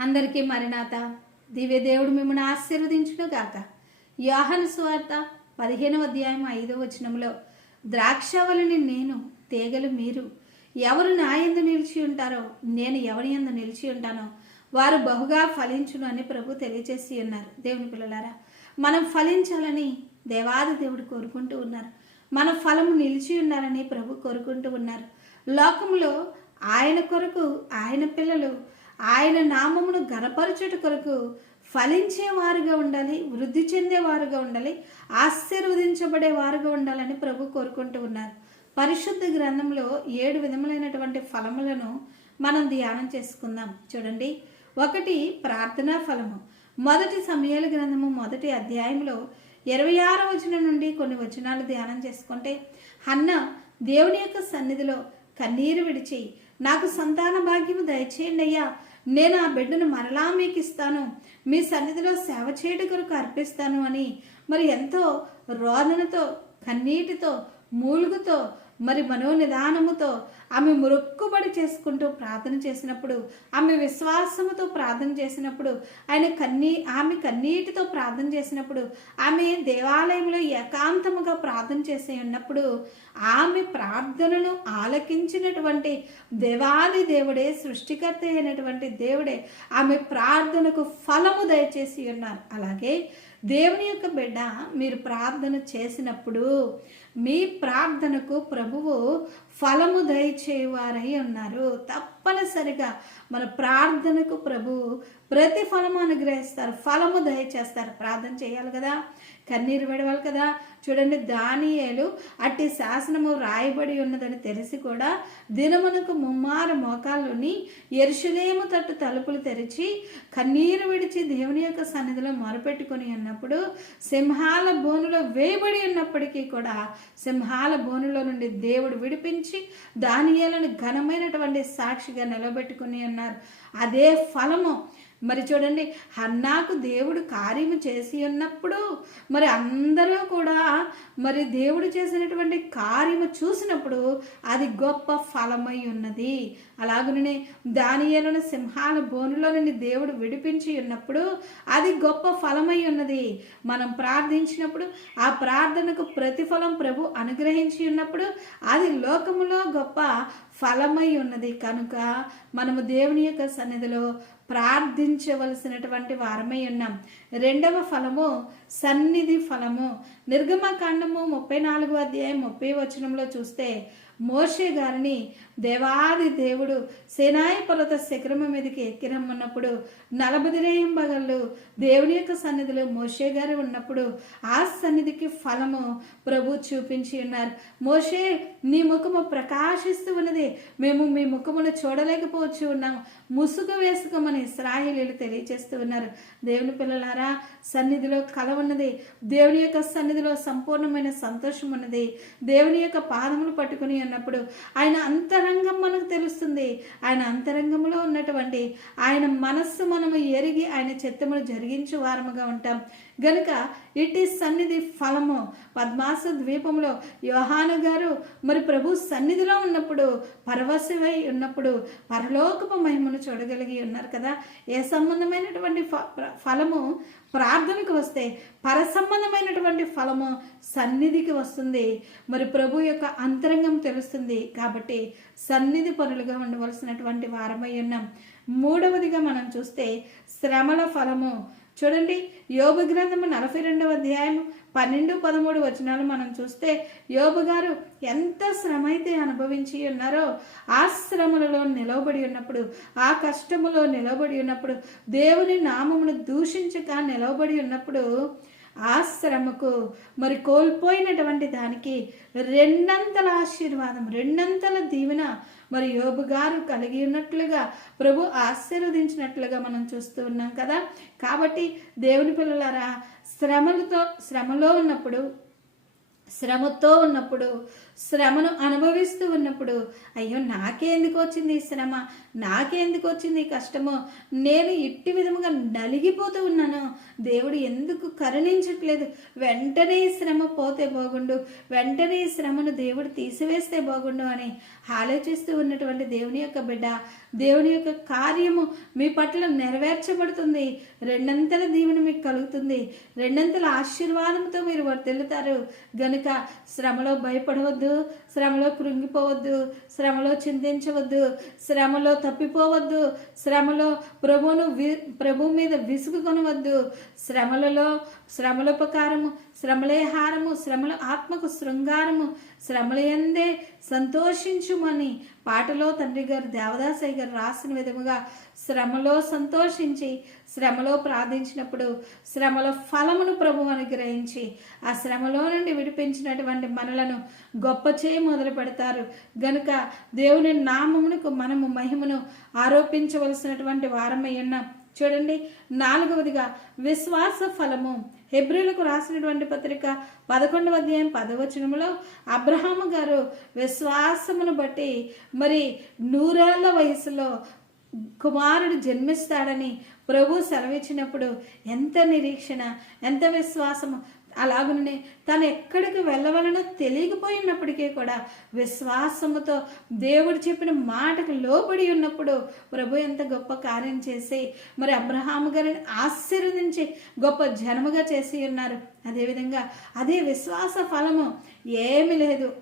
అందరికీ మరినాథ దివ్య దేవుడు మిమ్మల్ని ఆశీర్వదించునుగాక. యోహన యోహాను పదిహేనవ అధ్యాయం ఐదో వచనంలో ద్రాక్షవలని నేను తీగలు మీరు. ఎవరు నా ఎందు నిలిచి ఉంటారో నేను ఎవరి ఎందు నిలిచి ఉంటానో వారు బహుగా ఫలించును అని ప్రభు తెలియజేసి ఉన్నారు. దేవుని పిల్లలారా మనం ఫలించాలని దేవాది దేవుడు కోరుకుంటూ ఉన్నారు. మన ఫలము నిలిచి ఉన్నారని ప్రభు కోరుకుంటూ ఉన్నారు. లోకంలో ఆయన కొరకు ఆయన పిల్లలు ఆయన నామమును గనపరచుట కొరకు ఫలించేవారుగా ఉండాలి వృద్ధి చెందేవారుగా ఉండాలి ఆశీర్వదించబడే వారుగా ఉండాలని ప్రభు కోరుకుంటూ ఉన్నారు. పరిశుద్ధ గ్రంథంలో ఏడు విధములైనటువంటి ఫలములను మనం ధ్యానం చేసుకుందాం. చూడండి. ఒకటి ప్రార్థనా ఫలము. మొదటి సమయాల గ్రంథము మొదటి అధ్యాయంలో ఇరవై ఆరో వచనం నుండి కొన్ని వచనాలు ధ్యానం చేసుకుంటే హన్న దేవుని యొక్క సన్నిధిలో కన్నీరు విడిచి నాకు సంతాన భాగ్యము దయచేయండి అయ్యా. నేను ఆ బిడ్డను మరలా మీకు ఇస్తాను మీ సన్నిధిలో సేవ చేయట కొరకు అర్పిస్తాను అని. మరి ఎంతో రోదనతో కన్నీటితో మూలుగుతో మరి మనోనిదానముతో ఆమె మొక్కుబడి చేసుకుంటూ ప్రార్థన చేసినప్పుడు ఆమె విశ్వాసముతో ప్రార్థన చేసినప్పుడు ఆయన కన్నీ ఆమె కన్నీటితో ప్రార్థన చేసినప్పుడు ఆమె దేవాలయంలో ఏకాంతముగా ప్రార్థన చేసే ఉన్నప్పుడు ఆమె ప్రార్థనను ఆలకించినటువంటి దేవాది దేవుడే సృష్టికర్త అయినటువంటి దేవుడే ఆమె ప్రార్థనకు ఫలము దయచేసి ఉన్నారు. అలాగే దేవుని యొక్క బిడ్డ మీరు ప్రార్థన చేసినప్పుడు మీ ప్రార్థనకు ప్రభువు ఫలము దయచేవారై ఉన్నారు. తప్పనిసరిగా మన ప్రార్థనకు ప్రభువు ప్రతి ఫలము అనుగ్రహిస్తారు. ఫలము దయచేస్తారు. ప్రార్థన చేయాలి కదా. కన్నీరు పెడవాలి కదా. చూడండి దానియేలు అట్టి శాసనము రాయబడి ఉన్నదని తెలిసి కూడా దినమునకు ముమ్మారు మోకాళ్ళుని ఎరుషులేము తట్టు తలుపులు తెరిచి కన్నీరు విడిచి దేవుని యొక్క సన్నిధిలో మొరపెట్టుకుని ఉన్నప్పుడు సింహాల బోనులో వేయబడి ఉన్నప్పటికీ కూడా సింహాల బోనులో నుండి దేవుడు విడిపించి దానియేలను ఘనమైనటువంటి సాక్షిగా నిలబెట్టుకుని ఉన్నారు. అదే ఫలము మరి చూడండి హన్నాకు దేవుడు కార్యము చేసి ఉన్నప్పుడు మరి అందరూ కూడా మరి దేవుడు చేసినటువంటి కార్యము చూసినప్పుడు అది గొప్ప ఫలమై ఉన్నది. అలాగనే దానియలను సింహాల బోనులో నుండి దేవుడు విడిపించి ఉన్నప్పుడు అది గొప్ప ఫలమై ఉన్నది. మనం ప్రార్థించినప్పుడు ఆ ప్రార్థనకు ప్రతిఫలం ప్రభు అనుగ్రహించి ఉన్నప్పుడు అది లోకములో గొప్ప ఫలమై ఉన్నది. కనుక మనము దేవుని యొక్క సన్నిధిలో ప్రార్థించవలసినటువంటి వారమై ఉన్నాం. రెండవ ఫలము సన్నిధి ఫలము. నిర్గమకాండము ముప్పై నాలుగు అధ్యాయం ముప్పై వచనంలో చూస్తే మోషే గారిని దేవాది దేవుడు సేనాయి పర్వత శిఖరం మీదకి ఎక్కిరమ్మన్నప్పుడు నలభదిరేయం బగళ్ళు దేవుని యొక్క సన్నిధిలో మోషే గారు ఉన్నప్పుడు ఆ సన్నిధికి ఫలము ప్రభు చూపించి ఉన్నారు. మోషే నీ ముఖము ప్రకాశిస్తూ ఉన్నది. మేము మీ ముఖమును చూడలేకపోవచ్చు ఉన్నాం. ముసుగు వేసుకోమని ఇస్రాహిలీలు తెలియచేస్తూ ఉన్నారు. దేవుని పిల్లలారా సన్నిధిలో కల ఉన్నది. దేవుని యొక్క సన్నిధిలో సంపూర్ణమైన సంతోషం ఉన్నది. దేవుని యొక్క పాదములు పట్టుకుని అన్నప్పుడు ఆయన అంతరంగం మనకు తెలుస్తుంది. ఆయన అంతరంగంలో ఉన్నటువంటి ఆయన మనస్సు మనము ఎరిగి ఆయన చిత్తమును జరిగించు వారముగా ఉంటాం. గనుక ఇట్టి సన్నిధి ఫలము పద్మాస ద్వీపంలో యోహాను గారు మరి ప్రభు సన్నిధిలో ఉన్నప్పుడు పరవశమై ఉన్నప్పుడు పరలోకపు మహిమను చూడగలిగి ఉన్నారు కదా. ఏ సంబంధమైనటువంటి ఫలము ప్రార్థనకు వస్తే పర సంబంధమైనటువంటి ఫలము సన్నిధికి వస్తుంది. మరి ప్రభు యొక్క అంతరంగం తెలుస్తుంది కాబట్టి సన్నిధి పనులుగా ఉండవలసినటువంటి వారమై ఉన్నాం. మూడవదిగా మనం చూస్తే శ్రమల ఫలము చూడండి యోగ గ్రంథము నలభై రెండవ అధ్యాయం పన్నెండు పదమూడు వచనాలు మనం చూస్తే యోబు గారు ఎంత శ్రమ అయితే అనుభవించి ఉన్నారో ఆ శ్రమలలో నిలవబడి ఉన్నప్పుడు ఆ కష్టములో నిలవబడి ఉన్నప్పుడు దేవుని నామమును దూషించక నిలవబడి ఉన్నప్పుడు ఆ శ్రమకు మరి కోల్పోయినటువంటి దానికి రెండంతల ఆశీర్వాదం రెండంతల దీవెన మరి యోబు గారు కలిగి ఉన్నట్లుగా ప్రభు ఆశీర్వదించినట్లుగా మనం చూస్తూ ఉన్నాం కదా. కాబట్టి దేవుని పిల్లలారా శ్రమలతో శ్రమలో ఉన్నప్పుడు శ్రమతో ఉన్నప్పుడు శ్రమను అనుభవిస్తూ ఉన్నప్పుడు అయ్యో నాకే ఎందుకు వచ్చింది ఈ శ్రమ? నాకే ఎందుకు వచ్చింది ఈ కష్టము? నేను ఇట్టి విధముగా నలిగిపోతూ ఉన్నాను. దేవుడు ఎందుకు కరుణించట్లేదు? వెంటనే ఈ శ్రమ పోతే బాగుండు. వెంటనే ఈ శ్రమను దేవుడు తీసివేస్తే బాగుండు అని ఆలోచిస్తూ ఉన్నటువంటి దేవుని యొక్క బిడ్డ దేవుని యొక్క కార్యము మీ పట్ల నెరవేర్చబడుతుంది. రెండంతల దీవెన మీకు కలుగుతుంది. రెండంతల ఆశీర్వాదంతో మీరు వర్తిల్లుతారు గనుక శ్రమలో భయపడవద్దు. శ్రమలో కృంగిపోవద్దు. శ్రమలో చింతించవద్దు శ్రమలో తప్పిపోవద్దు. శ్రమలో ప్రభువును వి ప్రభు మీద విసుగు కొనవద్దు. శ్రమలలో శ్రమలోపకారము శ్రమలే హారము శ్రమల ఆత్మకు శృంగారము శ్రమలయందే సంతోషించుమని పాటలో తండ్రి గారు దేవదాసయ్య గారు రాసిన విధముగా శ్రమలో సంతోషించి శ్రమలో ప్రార్థించినప్పుడు శ్రమలో ఫలమును ప్రభు అనుగ్రహించి ఆ శ్రమలో నుండి విడిపించినటువంటి మనలను గొప్ప చేయి మొదలు పెడతారు. గనుక దేవుని నామమునకు మనము మహిమను ఆరోపించవలసినటువంటి వారమై ఉన్నాం. చూడండి నాలుగవదిగా విశ్వాస ఫలము. హెబ్రిలకు రాసినటువంటి పత్రిక పదకొండవ అధ్యాయం పదవచనములో అబ్రహాము గారు విశ్వాసమును బట్టి మరి నూరేళ్ళ వయసులో కుమారుడు జన్మిస్తాడని ప్రభు సెలవిచ్చినప్పుడు ఎంత నిరీక్షణ ఎంత విశ్వాసము. అలాగనే తను ఎక్కడికి వెళ్ళవలనో తెలియకపోయినప్పటికీ కూడా విశ్వాసముతో దేవుడు చెప్పిన మాటకు లోబడి ఉన్నప్పుడు ప్రభు ఎంత గొప్ప కార్యం చేసి మరి అబ్రహాము గారిని ఆశీర్వదించి గొప్ప జనముగా చేసి ఉన్నారు. అదేవిధంగా అదే విశ్వాస ఫలము ఏమి లేదు.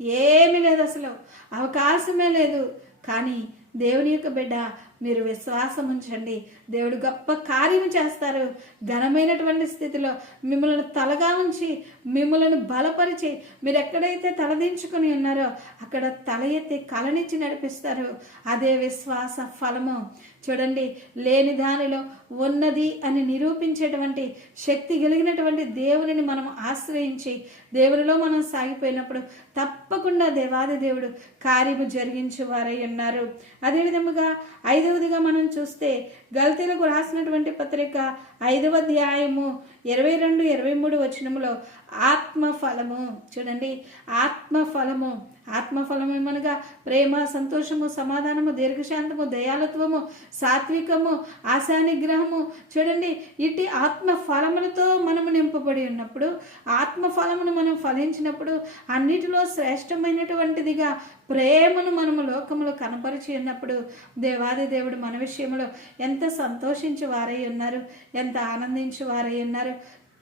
ఏమీ లేదు అసలు. అవకాశమే లేదు. కానీ దేవుని యొక్క బిడ్డ మీరు విశ్వాసం ఉంచండి. దేవుడు గొప్ప కార్యం చేస్తారు. ఘనమైనటువంటి స్థితిలో మిమ్మల్ని తలగా ఉంచి మిమ్మల్ని బలపరిచి మీరు ఎక్కడైతే తలదించుకుని ఉన్నారో అక్కడ తల ఎత్తి కలనిచ్చి నడిపిస్తారు. అదే విశ్వాస ఫలము. చూడండి లేని దానిలో ఉన్నది అని నిరూపించేటువంటి శక్తి కలిగినటువంటి దేవునిని మనం ఆశ్రయించి దేవునిలో మనం సాగిపోయినప్పుడు తప్పకుండా దేవాది దేవుడు కార్యము జరిగించేవారై ఉన్నారు. అదేవిధముగా ఐదవదిగా మనం చూస్తే గల్తీలకు రాసినటువంటి పత్రిక ఐదవ అధ్యాయము ఇరవై రెండు ఇరవై మూడు వచనములో ఆత్మ ఫలము. చూడండి ఆత్మ ఫలము. ఆత్మఫలము ఏమనగా ప్రేమ సంతోషము సమాధానము దీర్ఘశాంతము దయాలత్వము సాత్వికము ఆశానిగ్రహము. చూడండి ఇట్టి ఆత్మ ఫలములతో మనము నింపబడి ఉన్నప్పుడు ఆత్మ ఫలమును మనం ఫలించినప్పుడు అన్నిటిలో శ్రేష్టమైనటువంటిదిగా ప్రేమను మనము లోకములో కనపరిచి ఉన్నప్పుడు దేవాది దేవుడు మన విషయంలో ఎంత సంతోషించి వారై ఉన్నారు ఎంత ఆనందించి వారై ఉన్నారు.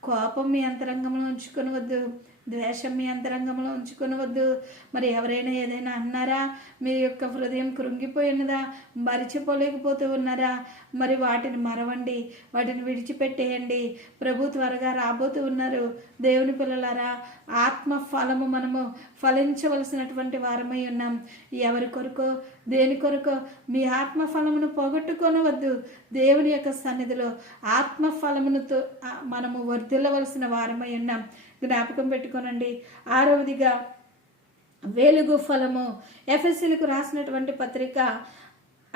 కోపం మీ అంతరంగంలో ఉంచుకొని వద్దు. ద్వేషం మీ అంతరంగంలో ఉంచుకొనవద్దు. మరి ఎవరైనా ఏదైనా అన్నారా? మీ యొక్క హృదయం కృంగిపోయినదా? మరిచిపోలేకపోతూ ఉన్నారా? మరి వాటిని మరవండి వాటిని విడిచిపెట్టేయండి. ప్రభు త్వరగా రాబోతూ ఉన్నారు. దేవుని పిల్లలారా ఆత్మ ఫలము మనము ఫలించవలసినటువంటి వారమై ఉన్నాం. ఎవరి కొరకో? దేని కొరకో? మీ ఆత్మ ఫలమును పోగొట్టుకోనవద్దు. దేవుని యొక్క సన్నిధిలో ఆత్మ ఫలమునుతో మనము వర్ధిల్లవలసిన వారమై ఉన్నాం. జ్ఞాపకం పెట్టుకోనండి. ఆరవదిగా వేలుగు ఫలము. ఎఫ్ఎస్సీలకు రాసినటువంటి పత్రిక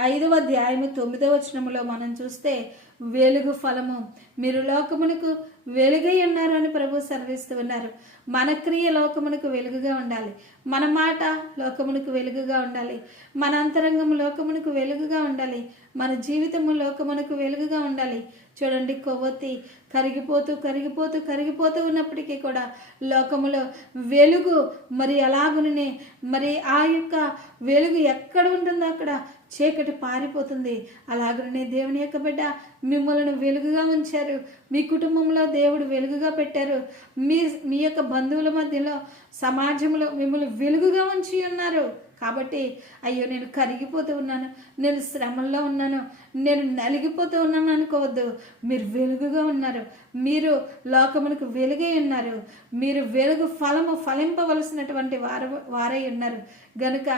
ఐదవ అధ్యాయము తొమ్మిదవ వచనములో మనం చూస్తే వెలుగు ఫలము. మీరు లోకమునకు వెలుగై ఉన్నారు అని ప్రభు సెలవిస్తూ ఉన్నారు. మన క్రియ లోకమునకు వెలుగుగా ఉండాలి. మన మాట లోకమునకు వెలుగుగా ఉండాలి. మన అంతరంగం లోకమునకు వెలుగుగా ఉండాలి. మన జీవితము లోకమునకు వెలుగుగా ఉండాలి. చూడండి కొవ్వొత్తి కరిగిపోతూ కరిగిపోతూ కరిగిపోతూ ఉన్నప్పటికీ కూడా లోకములో వెలుగు మరి అలాగునే మరి ఆ యొక్క వెలుగు ఎక్కడ ఉంటుందో అక్కడ చీకటి పారిపోతుంది. అలాగనే దేవుని యొక్క బిడ్డ మిమ్మల్ని వెలుగుగా ఉంచారు. మీ కుటుంబంలో దేవుడు వెలుగుగా పెట్టారు. మీ మీ యొక్క బంధువుల మధ్యలో సమాజంలో మిమ్మల్ని వెలుగుగా ఉంచి ఉన్నారు. కాబట్టి అయ్యో నేను కరిగిపోతూ ఉన్నాను. నేను శ్రమల్లో ఉన్నాను. నేను నలిగిపోతూ ఉన్నాను అనుకోవద్దు. మీరు వెలుగుగా ఉన్నారు. మీరు లోకమునకు వెలుగై ఉన్నారు. మీరు వెలుగు ఫలము ఫలింపవలసినటువంటి వారు వారై ఉన్నారు. గనుక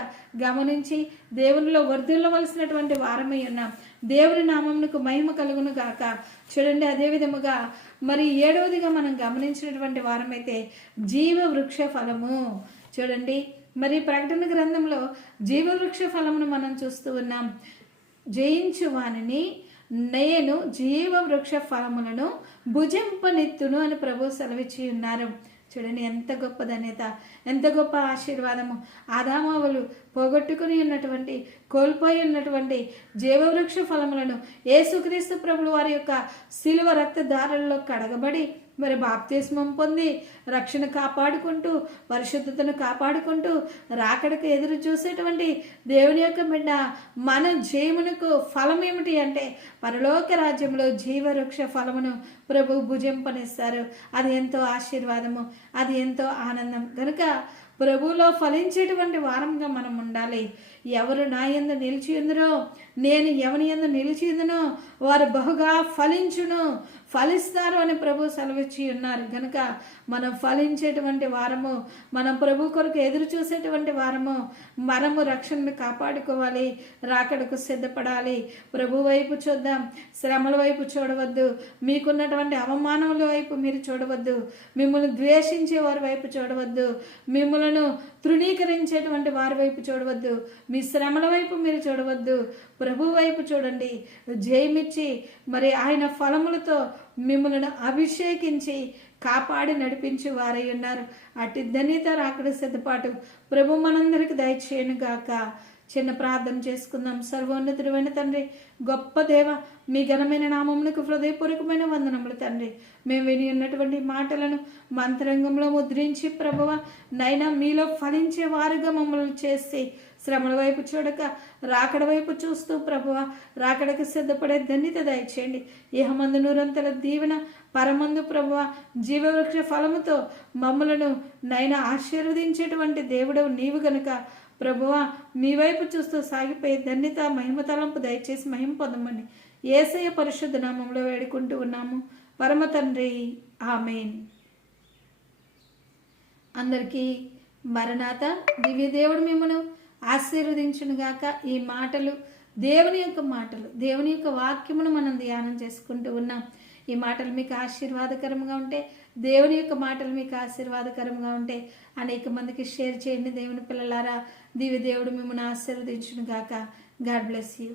గమనించి దేవునిలో వర్ధిల్లవలసినటువంటి వారమై ఉన్నాం. దేవుని నామమునకు మహిమ కలుగును గాక. చూడండి అదే విధముగా మరి ఏడవదిగా మనం గమనించినటువంటి వారమైతే జీవ వృక్ష ఫలము. చూడండి మరి ప్రకటన గ్రంథంలో జీవవృక్ష ఫలమును మనం చూస్తూ ఉన్నాం. జయించు వానిని నేను జీవవృక్ష ఫలములను భుజింపనెత్తును అని ప్రభు సెలవిచ్చి ఉన్నారు. చూడండి ఎంత గొప్ప ధన్యత. ఎంత గొప్ప ఆశీర్వాదము. ఆదామావులు పోగొట్టుకుని ఉన్నటువంటి కోల్పోయి ఉన్నటువంటి జీవవృక్ష ఫలములను యేసుక్రీస్తు ప్రభులు వారి యొక్క శిలువ రక్తదారుల్లో కడగబడి మరి బాప్తిస్మం పొంది రక్షణ కాపాడుకుంటూ పరిశుద్ధతను కాపాడుకుంటూ రాకడకు ఎదురు చూసేటువంటి దేవుని యొక్క బిడ్డ మన జీవనకు ఫలం ఏమిటి అంటే పరలోక రాజ్యంలో జీవవృక్ష ఫలమును ప్రభు భుజింపనిస్తారు. అది ఎంతో ఆశీర్వాదము అది ఎంతో ఆనందం. కనుక ప్రభువులో ఫలించేటువంటి వారంగా మనం ఉండాలి. ఎవరు నా ఎందు నిలిచిందురో నేను ఎవని ఎందు నిలిచిందనో వారు బహుగా ఫలించును. ఫలిస్తారు అని ప్రభు సెలవిచ్చి ఉన్నారు. కనుక మనం ఫలించేటువంటి వారము మనం ప్రభు కొరకు ఎదురు చూసేటువంటి వారము మనము రక్షణను కాపాడుకోవాలి రాకడకు సిద్ధపడాలి. ప్రభు వైపు చూద్దాం. శ్రమల వైపు చూడవద్దు. మీకున్నటువంటి అవమానముల వైపు మీరు చూడవద్దు. మిమ్మల్ని ద్వేషించే వారి వైపు చూడవద్దు. మిమ్మలను తృణీకరించేటువంటి వారి వైపు చూడవద్దు. మీ శ్రమల వైపు మీరు చూడవద్దు. ప్రభు వైపు చూడండి. జయమిచ్చి మరి ఆయన ఫలములతో మిమ్మల్ని అభిషేకించి కాపాడి నడిపించి వారై ఉన్నారు. అటు ధన్యత రాకడ సిద్ధపాటు. ప్రభు మనందరికి దయచేయను గాక. చిన్న ప్రార్థన చేసుకుందాం. సర్వోన్నతుడైన తండ్రి గొప్ప దేవ మీ ఘనమైన నామమునకు హృదయపూర్వకమైన వందనములు తండ్రి. మేము విని ఉన్నటువంటి మాటలను మంత్రంగంలో ముద్రించి ప్రభువ నైనా మీలో ఫలించే వారుగా మమ్మల్ని చేసి శ్రమల వైపు చూడక రాకడ వైపు చూస్తూ ప్రభువ రాకడకు సిద్ధపడే ధన్యత దయచేయండి. ఇహమందు నూరంతల దీవెన పరమందు ప్రభువ జీవవృక్ష ఫలముతో మమ్మలను నైనా ఆశీర్వదించేటువంటి దేవుడవు నీవు గనుక. ప్రభువ మీ వైపు చూస్తూ సాగిపోయే ధన్యత మహిమ తలంపు దయచేసి మహిమ పొందమని ఏసయ పరిశుద్ధ నామంలో వేడుకుంటూ ఉన్నాము. పరమ తండ్రి ఆమెన్. అందరికీ మరణాత దివ్య దేవుడు మిమ్మను. ఆశీర్వదించునుగాక ఈ మాటలు దేవుని యొక్క మాటలు దేవుని యొక్క వాక్యమును మనం ధ్యానం చేసుకుంటూ ఉన్నాం. ఈ మాటలు మీకు ఆశీర్వాదకరంగా ఉంటే దేవుని యొక్క మాటలు మీకు ఆశీర్వాదకరంగా ఉంటే అనేక మందికి షేర్ చేయండి దేవుని పిల్లలారా. దివ్య దేవుడు మిమ్మల్ని ఆశీర్వదించును గాక గాడ్ బ్లెస్ యూ.